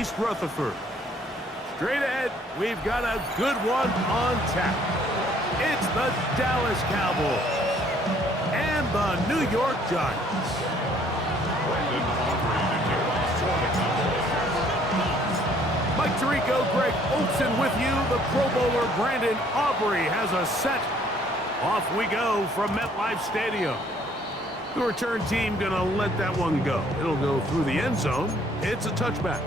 East Rutherford. Straight ahead, we've got a good one on tap. It's the Dallas Cowboys and the New York Giants. Mike Tirico, Greg Olsen with you. The Pro Bowler Brandon Aubrey has a set. Off we go from MetLife Stadium. The return team gonna let that one go. It'll go through the end zone. It's a touchback.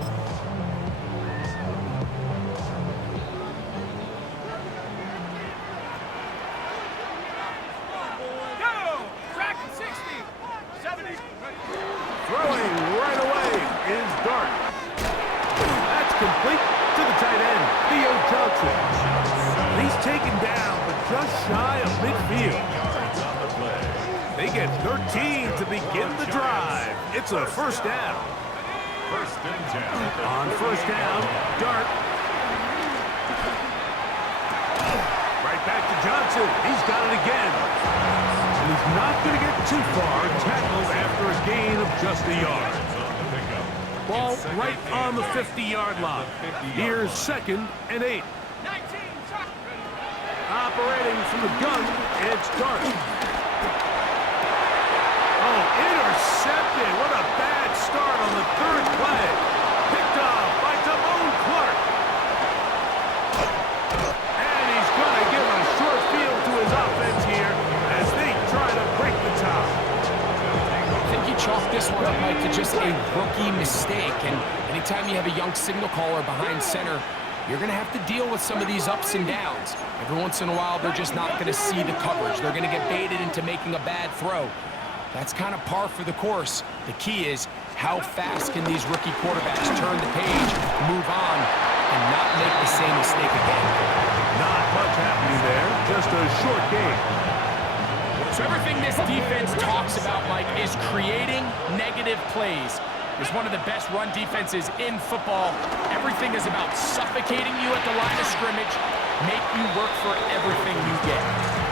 Throwing right away is Dart. That's complete to the tight end, Theo Johnson. He's taken down, but just shy of midfield. They get 13 to begin the drive. It's a first down. On first down, Dart. Right back to Johnson. He's got it again. And he's not going to get too far, tackled after a gain of just a yard. Ball right on the 50-yard line. Here's 2nd and 8. Operating from the gun, it's Dart. Oh, intercepted. What a bad start on the 3rd play. Picked off by Damone Clark. And he's going to give a short field to his offense here as they try to break the tie. I think you chalk this one up, Mike, to just a rookie mistake. And anytime you have a young signal caller behind center, you're going to have to deal with some of these ups and downs. Every once in a while, they're just not going to see the coverage. They're going to get baited into making a bad throw. That's kind of par for the course. The key is how fast can these rookie quarterbacks turn the page, move on, and not make the same mistake again. Not much happening there. Just a short game. So everything this defense talks about, Mike, is creating negative plays. It's one of the best run defenses in football. Everything is about suffocating you at the line of scrimmage, make you work for everything you get.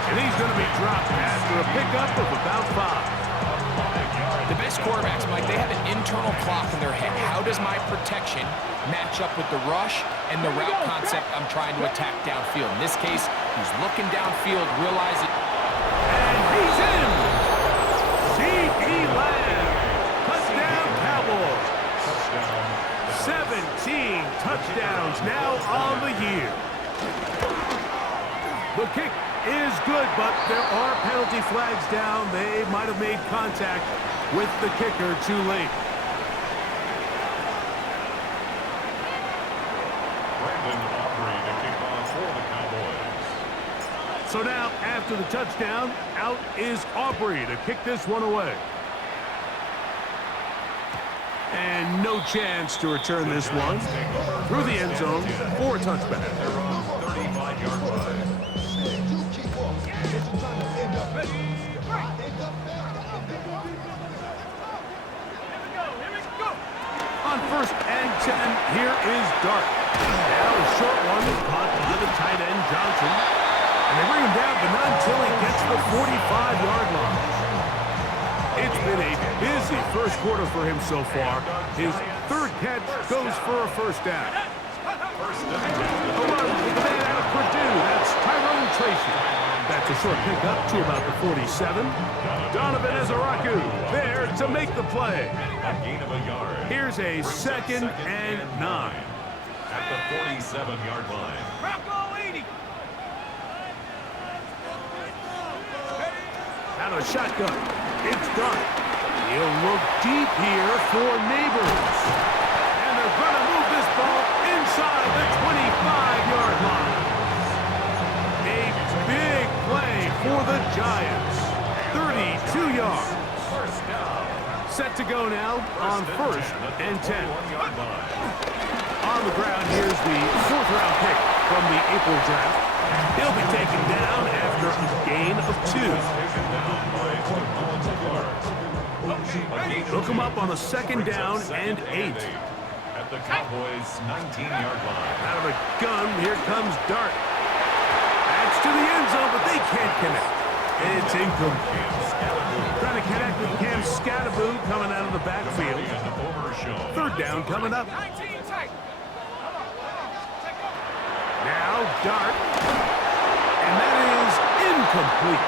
And he's going to be dropped after a pickup of about 5. The best quarterbacks, Mike, they have an internal clock in their head. How does my protection match up with the rush and the route concept I'm trying to attack downfield? In this case, he's looking downfield, realizing... And he's in! C.D. Lamb. Touchdown, Cowboys. 17 touchdowns now on the year. The kick is good, but there are penalty flags down. They might have made contact with the kicker too late. Brandon Aubrey to kick off for the Cowboys. So now, after the touchdown, out is Aubrey to kick this one away. And no chance to return this one through the end zone for a touchback. They're on 35-yard line. On 1st and 10, here is Dart. Now a short one caught by the tight end Johnson. And they bring him down, but not until he gets the 45-yard line. It's been a busy first quarter for him so far. His 3rd catch goes for a first down. A run with the man out of Purdue. That's Tyrone Tracy. That's a short pickup to about the 47. Donovan Ezaraku there to make the play. A gain of a yard. Here's a 2nd and 9. At the 47-yard line. Out of shotgun. It's Dart. He'll look deep here for Neighbors. And they're going to move this ball inside the 25-yard line. A big play for the Giants. 32 yards. Set to go now on 1st and 10. On the ground, here's the 4th-round pick from the April draft. He'll be taken down after a gain of 2. Hook him up on a 2nd down and 8. At the Cowboys' 19-yard line. Out of a gun, here comes Dart. That's to the end zone, but they can't connect. It's incomplete. Trying to connect with Cam Scattaboo coming out of the backfield. 3rd down coming up. Now, dart. And that is incomplete.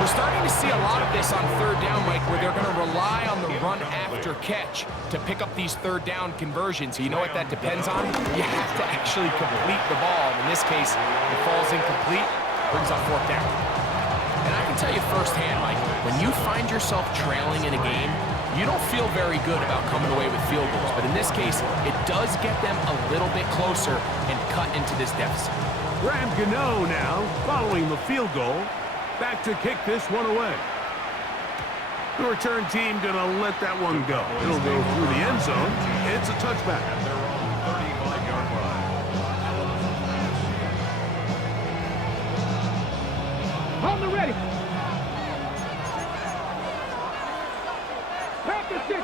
We're starting to see a lot of this on third down, Mike, where they're going to rely on the run after catch to pick up these third down conversions. You know what that depends on? You have to actually complete the ball. In this case, it falls incomplete, brings up fourth down. And I can tell you firsthand, Mike, when you find yourself trailing in a game, you don't feel very good about coming away with field goals. But in this case, it does get them a little bit closer and cut into this deficit. Graham Gano now, following the field goal. Back to kick this one away. The return team going to let that one go. It'll go through the end zone. It's a touchback. At their own 35-yard line. On the ready. Pack the 60.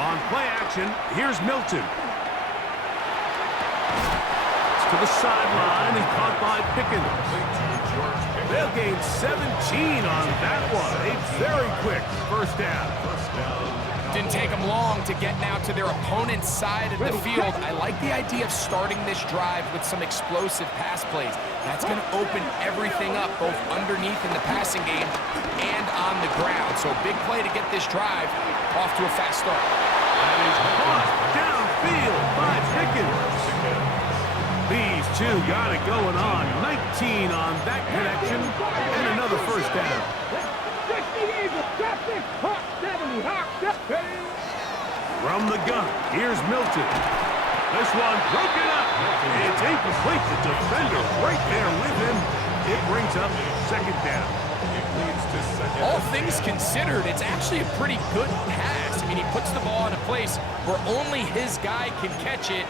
On play action, here's Milton. To the sideline and caught by Pickens. They'll gain 17 on that one. A very quick first down. Didn't take them long to get now to their opponent's side of the field. I like the idea of starting this drive with some explosive pass plays. That's going to open everything up, both underneath in the passing game and on the ground. So big play to get this drive off to a fast start. That is caught downfield by Pickens. These two got it going on. 19 on that connection and another first down. 60 Eagles, 70 Hawks, From the gun, here's Milton. This one broken up. It's incomplete. The defender right there with him. It brings up second down. All things considered, it's actually a pretty good pass. I mean, he puts the ball in a place where only his guy can catch it.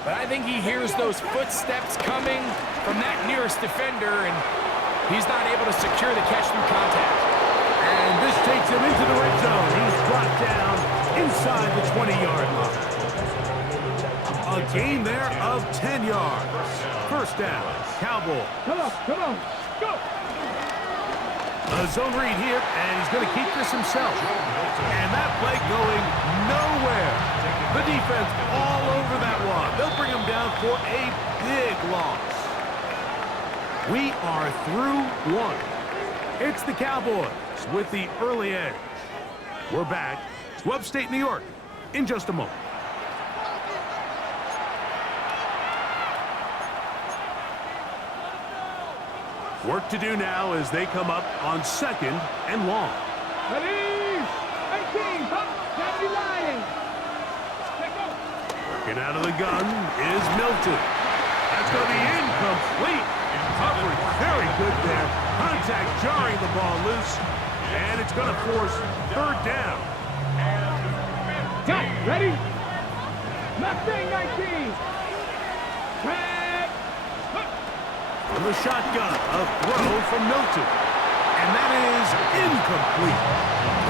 But I think he hears those footsteps coming from that nearest defender, and he's not able to secure the catch through contact. And this takes him into the red zone. He's brought down inside the 20-yard line. A gain there of 10 yards. First down, Cowboys. Come on, go! A zone read here, and he's going to keep this himself. And that play going nowhere. The defense all over that one. They'll bring him down for a big loss. We are through one. It's the Cowboys with the early edge. We're back to upstate New York in just a moment. Work to do now as they come up on second and long. Ready? 18, Hawk, 70 Lions. Working out of the gun is Milton. That's going to be incomplete. Coverage very good there. Contact jarring the ball loose. And it's going to force third down. Got it. Ready? Mustang 19. From the shotgun, a throw from Milton. And that is incomplete.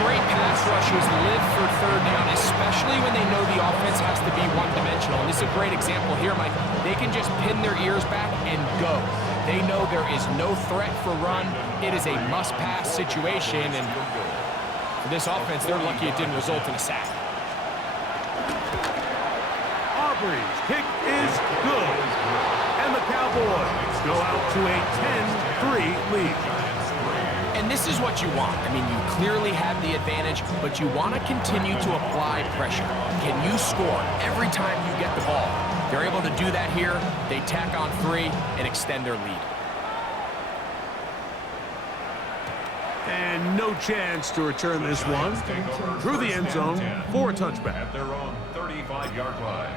Great pass rushers live for third down, especially when they know the offense has to be one-dimensional. And this is a great example here, Mike. They can just pin their ears back and go. They know there is no threat for run. It is a must-pass situation, and for this offense, they're lucky it didn't result in a sack. Aubrey's kick is good. And the Cowboys go out to a 10-3 lead. And this is what you want. I mean, you clearly have the advantage, but you want to continue to apply pressure. Can you score every time you get the ball? They're able to do that here. They tack on 3 and extend their lead. And no chance to return this one through the end zone for a touchback. At their own 35-yard line.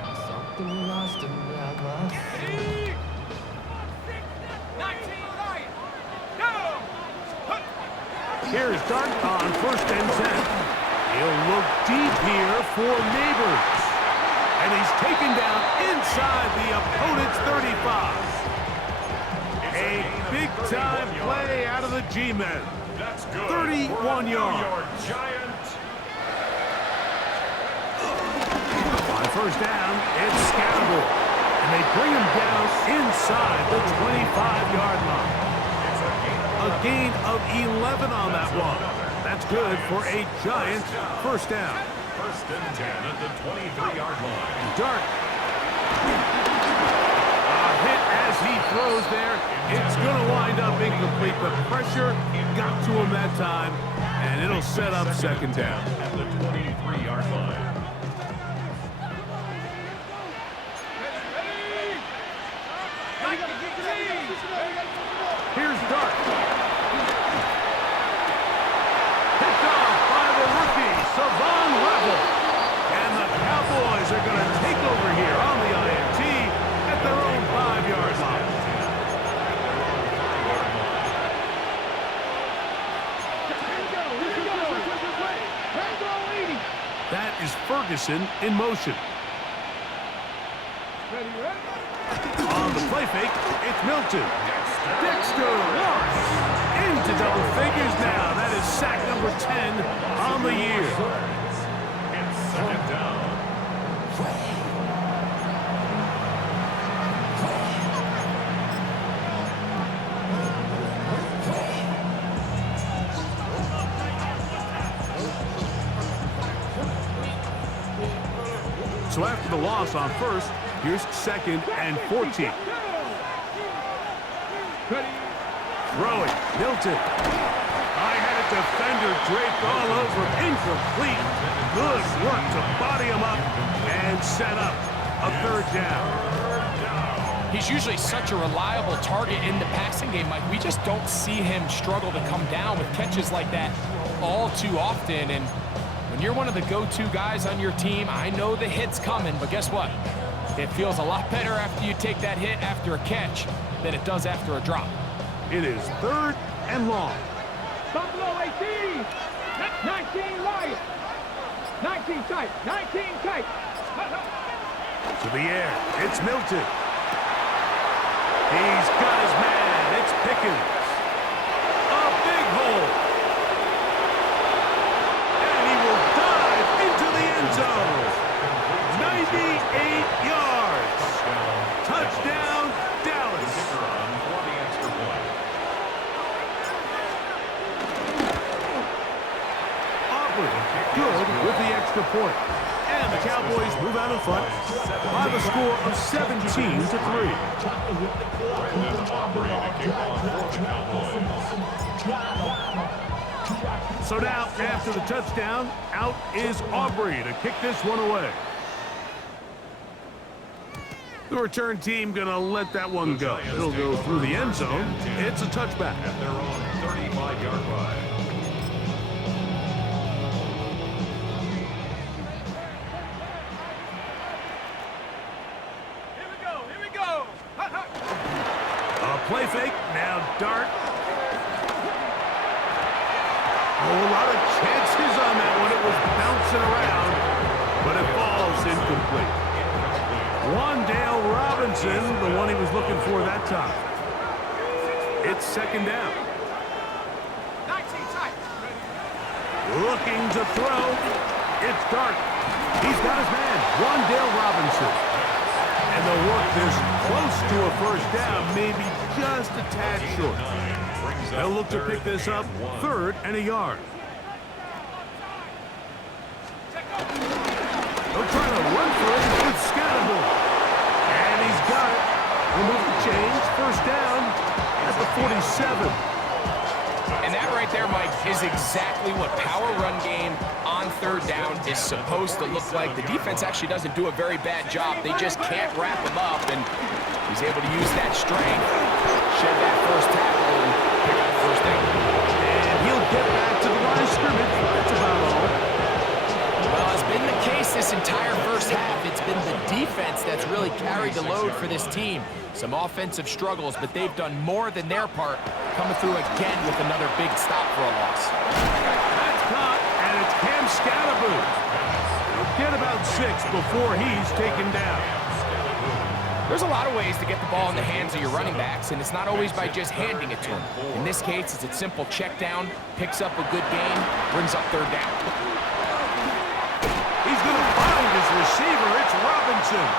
Here's Dart on first and 10. He'll look deep here for Neighbors. And he's taken down inside the opponent's 35. A big-time play out of the G-men. That's good. 31 yards. Giant. On first down, it's Scannable. And they bring him down inside the 25-yard line. A gain of 11 on that one. That's good for a Giant first down. First and 10 at the 25. Dart. A hit as he throws there. It's going to wind up incomplete. The pressure got to him that time, and it'll set up second down. At the 23-yard line. Here's Dart. Picked off by the rookie, Savon Rebel. And the Cowboys are going to take over here on the INT at their own 5-yard line. That is Ferguson in motion. On the play fake, it's Milton. Dexter Lawrence into double figures now. That is sack number 10 on the year. It's second down. So after the loss on first, here's second and 14. Throwing, Milton. I had a defender draped all over, incomplete. Good work to body him up and set up a third down. He's usually such a reliable target in the passing game, Mike. We just don't see him struggle to come down with catches like that all too often. And when you're one of the go-to guys on your team, I know the hit's coming, but guess what? It feels a lot better after you take that hit after a catch than it does after a drop. It is third and long. Buffalo 18. 19 Lions. 19 tight. 19 tight. To the air, it's Milton. He's got his man. It's Pickens. A big hole. And he will dive into the end zone. 98 yards. Touchdown, Dallas. Aubrey, good with the extra point. And the Cowboys move out in front by the score of 17-3. So now, after the touchdown, out is Aubrey to kick this one away. The return team going to let that one go. It'll go through the end zone. It's a touchback. At their own 35-yard line. A play fake. Now Dart. Oh, a lot of chances on that one. It was bouncing around, but it falls incomplete. Wandale Robinson, the one he was looking for that time. It's second down. Looking to throw. It's Dart. He's got his man, Wandale Robinson. And they'll work this close to a first down, maybe just a tad short. They'll look to pick this up, third and a yard. They'll try to run for it with Scatterbull. And he's got it. Remove the change, first down at the 47. And that right there, Mike, is exactly what power run game on third down is supposed to look like. The defense actually doesn't do a very bad job. They just can't wrap him up, and he's able to use that strength, shed that first tackle, and pick up the first down. And he'll get back to the line of scrimmage. That's about all. Well, it's been the case this entire first half. It's been the defense that's really carried the load for this team. Some offensive struggles, but they've done more than their part, coming through again with another big stop for a loss. That's caught, and it's Cam Scatterbull. He'll get about 6 before he's taken down. There's a lot of ways to get the ball in the hands of your running backs, and it's not always by just handing it to them. In this case, it's a simple check down, picks up a good gain, brings up third down. He's going to find his receiver. It's Robinson.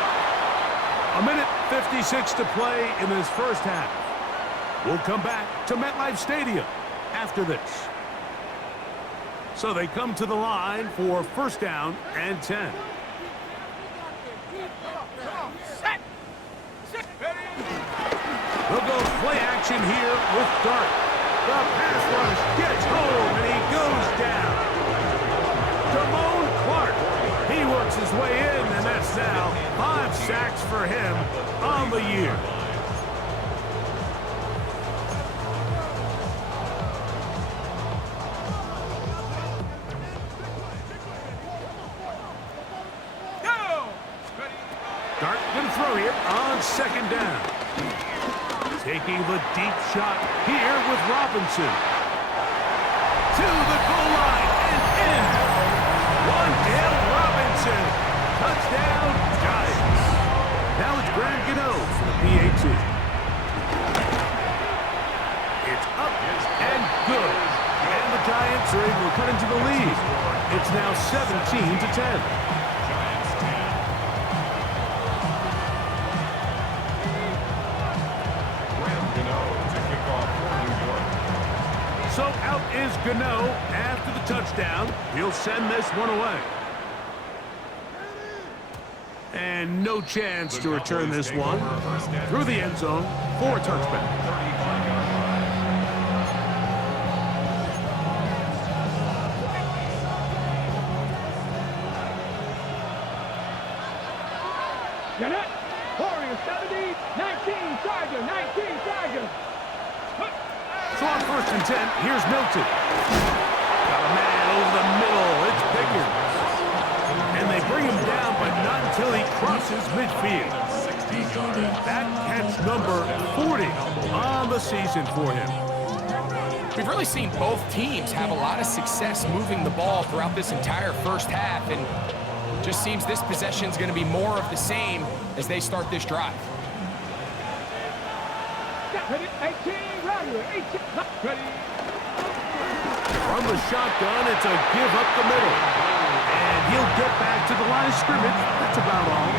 A minute 56 to play in this first half. We'll come back to MetLife Stadium after this. So they come to the line for first down and 10. action here with Dart. The pass rush gets home, and he goes down. Damone Clark. He works his way in, and that's now 5 sacks for him on the year. Dart going to throw here on 2nd down. Taking the deep shot here with Robinson. To the goal line and in. Wandale Robinson. Touchdown, Giants. Now it's Graham Gano for the PAT. It's up and good. And the Giants are able to cut into the lead. It's now 17-10. So out is Gano after the touchdown. He'll send this one away. And no chance to return this one. Through the end zone for a touchback. Get it. Warriors 70, 19 Tiger, 19 Tiger. So on 1st and 10, here's Milton. Got a man over the middle. It's Pickens. And they bring him down, but not until he crosses midfield. That catch number 40 on the season for him. We've really seen both teams have a lot of success moving the ball throughout this entire first half, and just seems this possession is going to be more of the same as they start this drive. Ready, 18, ready, 18, ready. From the shotgun, it's a give up the middle. And he'll get back to the line of scrimmage. That's about all.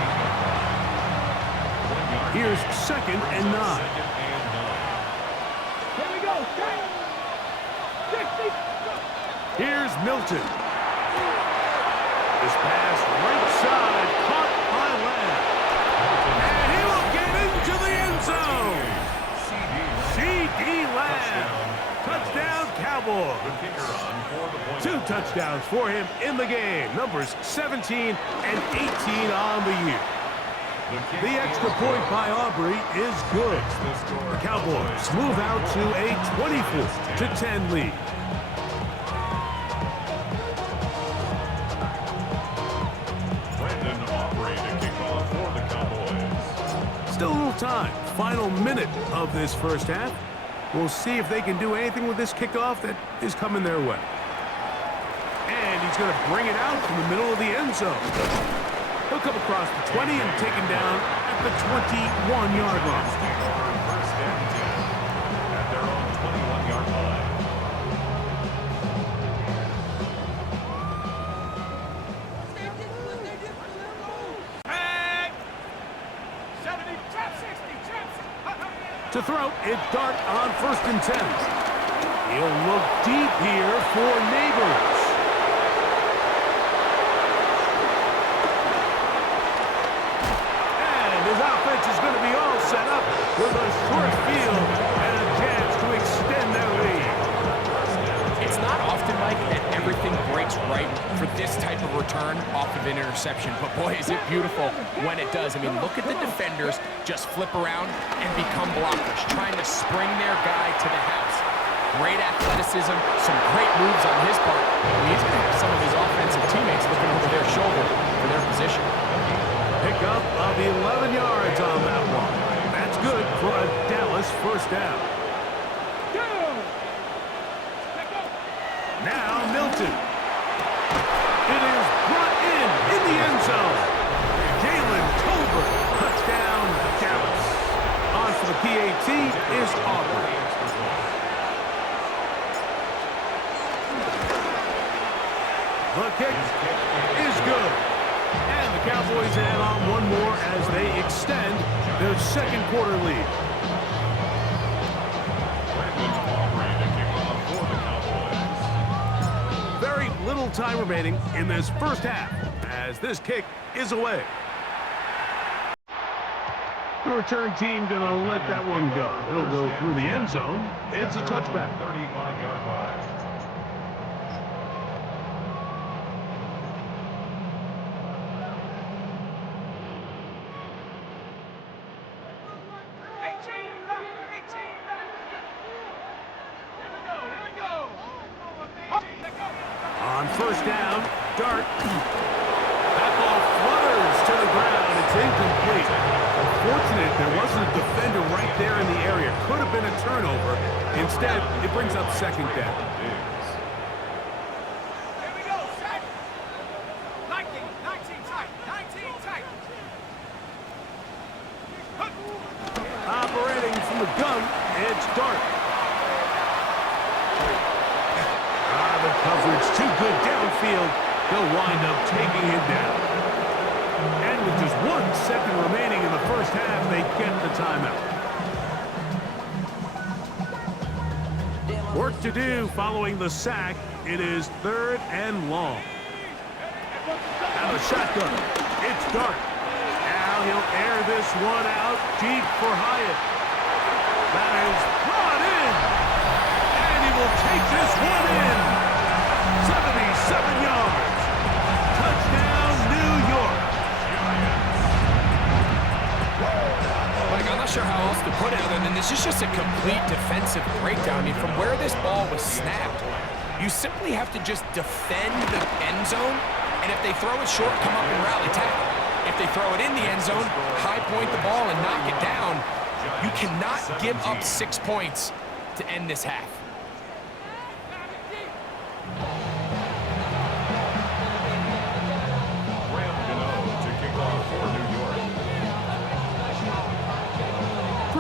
Here's 2nd and 9. Here we go, 60. Here's Milton. This pass right side, caught by Lamb. And he will get into the end zone. C.D. Lamb. Touchdown, Cowboys. 2 touchdowns for him in the game. Numbers 17 and 18 on the year. The extra point by Aubrey is good. The Cowboys move out to a 24-10 lead. Still a little time. Final minute of this first half. We'll see if they can do anything with this kickoff that is coming their way. And he's going to bring it out from the middle of the end zone. He'll come across the 20 and take him down at the 21-yard line. First and 10 at their own 21-yard line. To throw, it's Dart on 1st and 10. He'll look deep here for Neighbors. And his offense is going to be all set up with a short field and a chance to extend their lead. It's not often, Mike, that everything breaks right for this type of return off of an interception, but boy, is it beautiful when it does. I mean, look at the defenders just flip around and become blockers, trying to spring their guy to the house. Great athleticism, some great moves on his part. I mean, he's going to have some of his offensive teammates looking over their shoulder for their position. Pickup of 11 yards on that one. That's good for a Dallas first down. Now Milton. It is brought in the end zone. Jalen Tolbert, touchdown, Dallas. On for the PAT is Aubrey. The kick is good. And the Cowboys add on one more as they extend their 2nd quarter lead. Very little time remaining in this first half as this kick is away. The return team going to let that one go. It'll go through the end zone. It's a touchback. 35-yard line. On first down, Dart. That ball flutters to the ground. It's incomplete. Unfortunate there wasn't a defender right there in the area. Could have been a turnover. Instead, it brings up second down. Here we go, set. 19 tight, 19 tight. Operating from the gun, it's Dart. The coverage too good downfield. They'll wind up taking him down. And with just 1 second remaining in the first half, they get the timeout. Work to do following the sack. It is 3rd and long. Out of shotgun. It's Dart. Now he'll air this one out deep for Hyatt. That is brought in. And he will take this one in. 77 yards. Touchdown, New York. Like, I'm not sure how else to put it other than this is just a complete defensive breakdown. I mean, from where this ball was snapped, you simply have to just defend the end zone, and if they throw it short, come up and rally tackle. If they throw it in the end zone, high point the ball and knock it down. You cannot give up 6 points to end this half.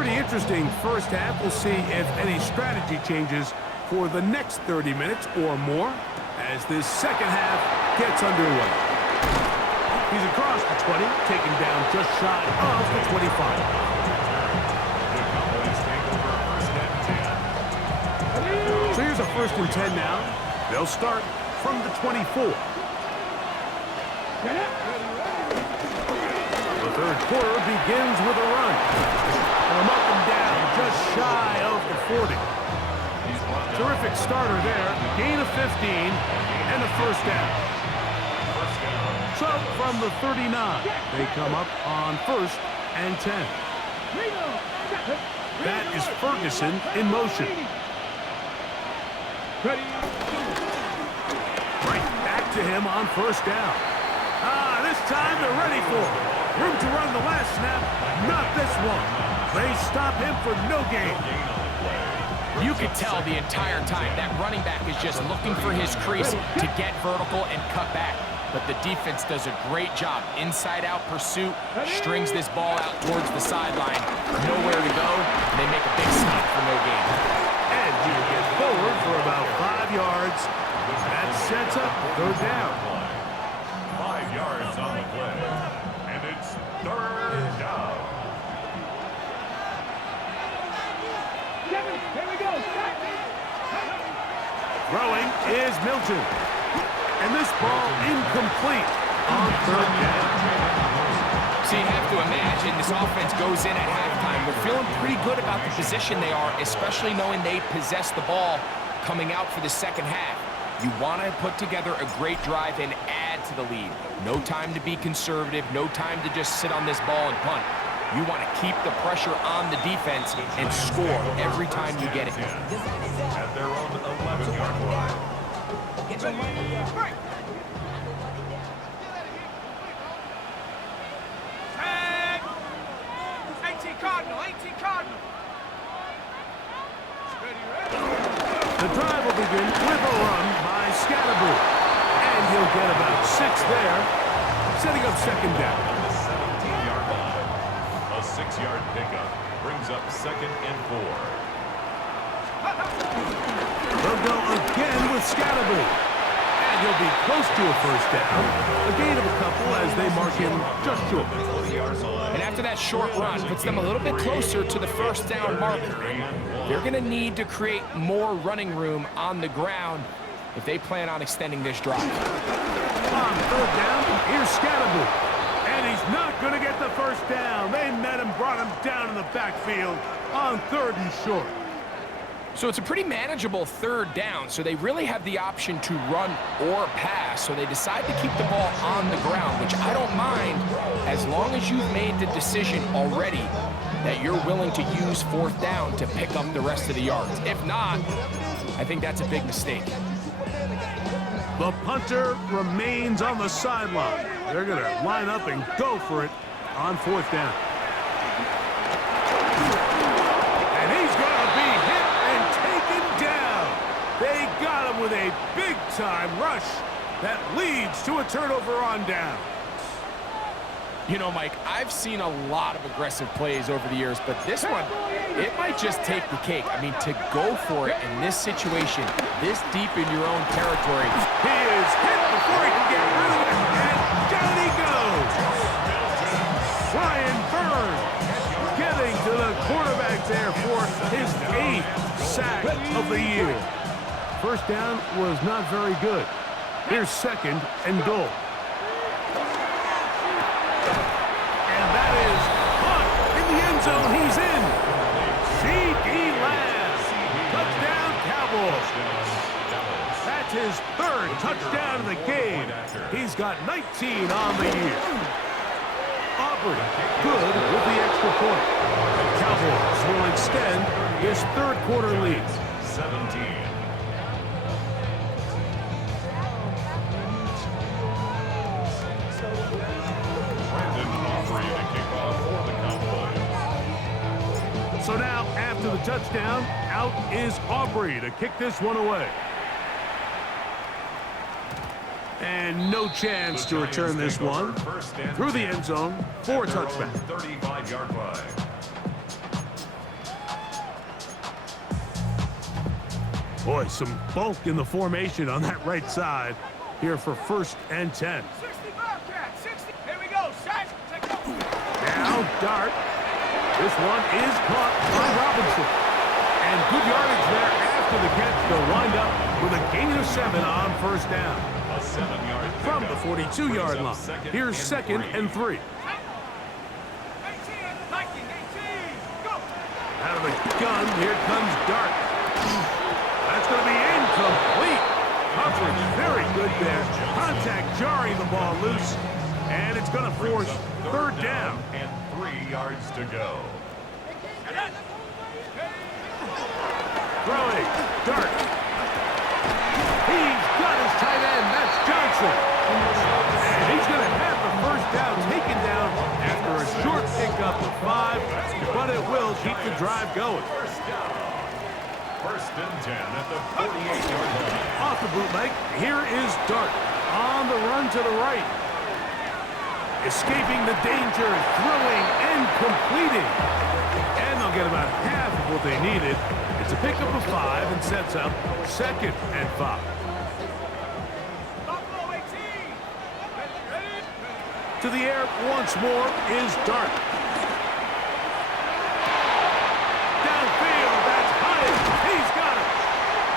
Interesting first half. We'll see if any strategy changes for the next 30 minutes or more as this second half gets underway. He's across the 20, taken down just shy of the 25. The Cowboys take over first and 10. So here's a 1st and 10 now. They'll start from the 24. The third quarter begins with a run. Up and down, just shy of the 40. Terrific starter there. Gain of 15 and a first down. So from the 39, they come up on 1st and 10. That is Ferguson in motion. Right back to him on 1st down. This time they're ready for it. Room to run the last snap, not this one. They stop him for no gain. You could tell the entire time that running back is just looking for his crease to get vertical and cut back. But the defense does a great job. Inside-out pursuit, strings this ball out towards the sideline. Nowhere to go, and they make a big stop for no gain. And he will get forward for about 5 yards. That sets up 3rd down. 5 yards on the play. And it's 3rd down. Here we go. Throwing is Milton. And this ball incomplete on 3rd down. So you have to imagine this offense goes in at halftime. They're feeling pretty good about the position they are, especially knowing they possess the ball coming out for the second half. You want to put together a great drive and add to the lead. No time to be conservative, no time to just sit on this ball and punt. You want to keep the pressure on the defense and score every time you get it. At their own 11-yard line. Tag! 18 Cardinal, 18 Cardinal. The drive will begin with a run by Scatterbroo. And he'll get about 6 there, setting up 2nd down. The 17-yard line. A 6-yard pickup brings up 2nd and 4. They'll go again with Scatterbroo. And he'll be close to a first down. A gain of a couple as they mark him just short. And after that short run, puts them a little bit closer to the first down marker. They're going to need to create more running room on the ground if they plan on extending this drive. On 3rd down, here's Scatterbroo. And he's not going to get the first down. They met him, brought him down in the backfield on 3rd and short. So it's a pretty manageable 3rd down, so they really have the option to run or pass, so they decide to keep the ball on the ground, which I don't mind as long as you've made the decision already that you're willing to use 4th down to pick up the rest of the yards. If not, I think that's a big mistake. The punter remains on the sideline. They're going to line up and go for it on 4th down. And he's going to be hit and taken down. They got him with a big-time rush that leads to a turnover on down. You know, Mike, I've seen a lot of aggressive plays over the years, but this one, it might just take the cake. I mean, to go for it in this situation, this deep in your own territory. He is hit before he can get rid of it, and down he goes. Brian Byrne getting to the quarterback there for his 8th sack of the year. First down was not very good. Here's 2nd and goal. Zone, he's in. C.D. Lamb. Touchdown, Cowboys. That's his 3rd touchdown of the game. He's got 19 on the year. Aubrey, good with the extra point. The Cowboys will extend his 3rd quarter lead. 17. So now, after the touchdown, out is Aubrey to kick this one away. And no chance to return this one. Through the end zone for a touchback. 35-yard line. Boy, some bulk in the formation on that right side here for 1st and 10. 60 Bobcat, 60. Here we go. Shot. Now, Dart. This one is caught by Robinson. And good yardage there after the catch. They'll wind up with a gain of 7 on 1st down. A 7-yard From the 42-yard line. Here's 2nd and 3. 18, 19, 18. Go. Out of the gun, here comes Dart. That's going to be incomplete. Coverage very good there. Contact jarring the ball loose. And it's going to force 3rd down. And 3 yards to go. Throwing. Dart. He's got his tight end. That's Johnson. And he's going to have the 1st down taken down after a short pickup of 5. But it will keep the drive going. 1st and 10 at the 48-yard line. Off the bootleg, here is Dart on the run to the right. Escaping the danger, throwing and completing. And they'll get about half of what they needed. It's a pickup of 5 and sets up 2nd and 5. To the air once more is Dart. Downfield, that's Hyatt. He's got it.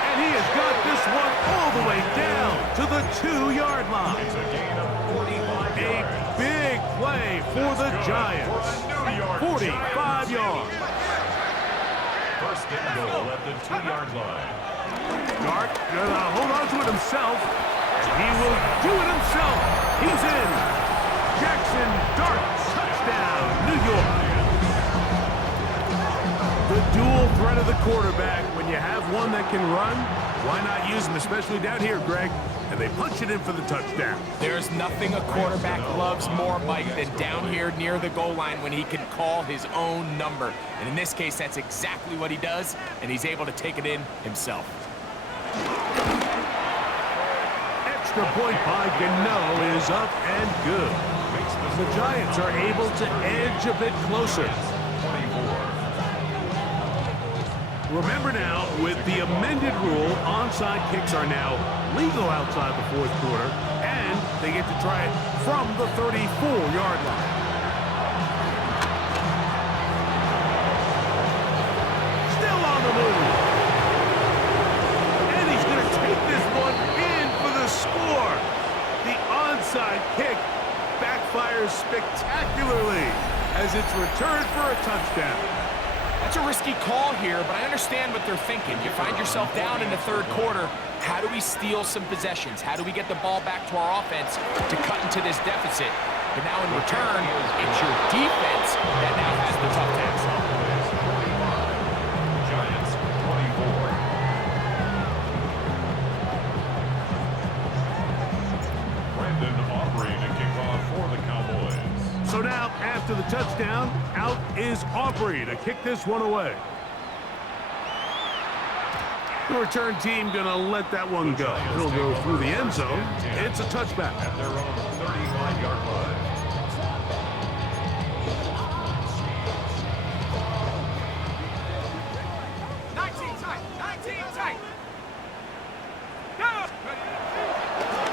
And he has got this one all the way down to the 2-yard line. It's a gain of 45 yards. Big play for the Giants. 45 yards. 1st and goal at the 2-yard line. Dart gonna hold on to it himself. And he will do it himself. He's in. Jackson Dart, touchdown, New York. The dual threat of the quarterback. When you have one that can run, why not use him, especially down here, Greg? And they punch it in for the touchdown. There's nothing a quarterback loves more, Mike, than down here near the goal line when he can call his own number. And in this case, that's exactly what he does, and he's able to take it in himself. Extra point by Gano is up and good. The Giants are able to edge a bit closer. 24. Remember now, with the amended rule, onside kicks are now legal outside the 4th quarter, and they get to try it from the 34-yard line. Still on the move. And he's going to take this one in for the score. The onside kick backfires there spectacularly as it's returned for a touchdown. That's a risky call here, but I understand what they're thinking. You find yourself down in the third quarter. How do we steal some possessions? How do we get the ball back to our offense to cut into this deficit? But now in return, it's your defense that now has the tough task. Giants 24. Brandon Aubrey to kick off for the Cowboys. So now, after the touchdown, out is Aubrey to kick this one away. The return team going to let that one go. It'll go through the end zone. It's a touchback. At their own 35-yard line.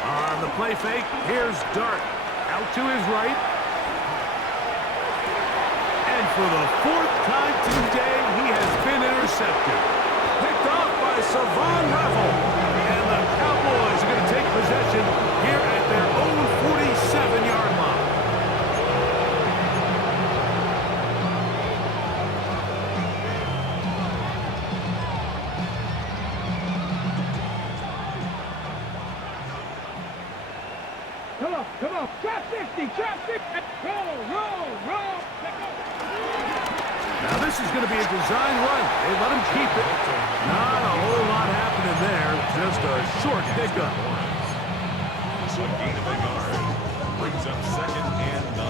On the play fake, here's Dart. Out to his right. And for the fourth time today, he has been intercepted. Picked off by Savon Raffle. And the Cowboys are going to take possession here at their own 47-yard line. Come on, trap 50, roll. Now this is going to be a design run. They let him keep it. Not a whole lot happening there. Just a short pickup. A gain of a yard brings up 2nd and 9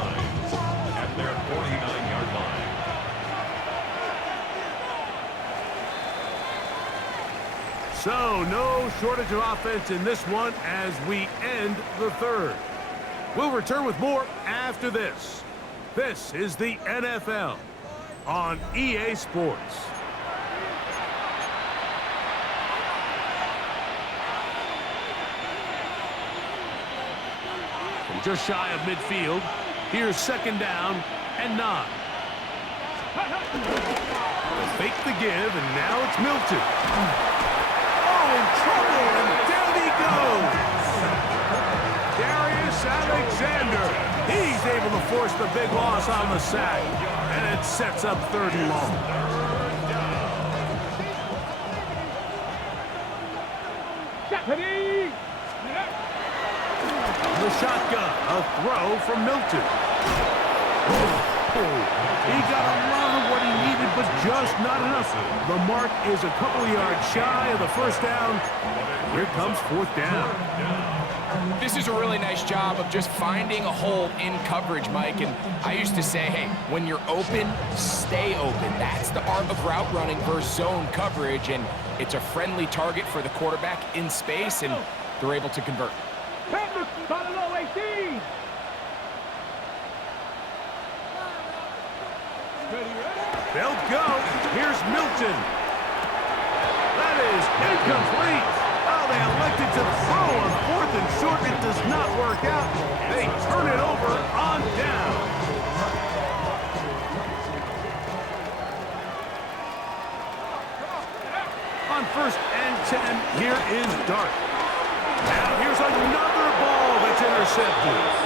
at their 49-yard line. So no shortage of offense in this one as we end the third. We'll return with more after this. This is the NFL on EA Sports. From just shy of midfield, here's 2nd down and 9. They'll fake the give, and now it's Milton. Oh, in trouble, and down he goes. Darius Alexander. He's able to force the big loss on the sack, and it sets up 3rd and long. Stephanie! The shotgun, a throw from Milton. He got a lot of what he needed, but just not enough. The mark is a couple of yards shy of the 1st down. Here comes 4th down. This is a really nice job of just finding a hole in coverage, Mike. And I used to say, hey, when you're open, stay open. That's the art of route running versus zone coverage. And it's a friendly target for the quarterback in space, and they're able to convert. Follow 18! They'll go. Here's Milton. That is incomplete. Oh, they elected to throw on 4th and short. It does not work out. They turn it over on down. On 1st and 10, here is Dart. Now here's another ball that's intercepted.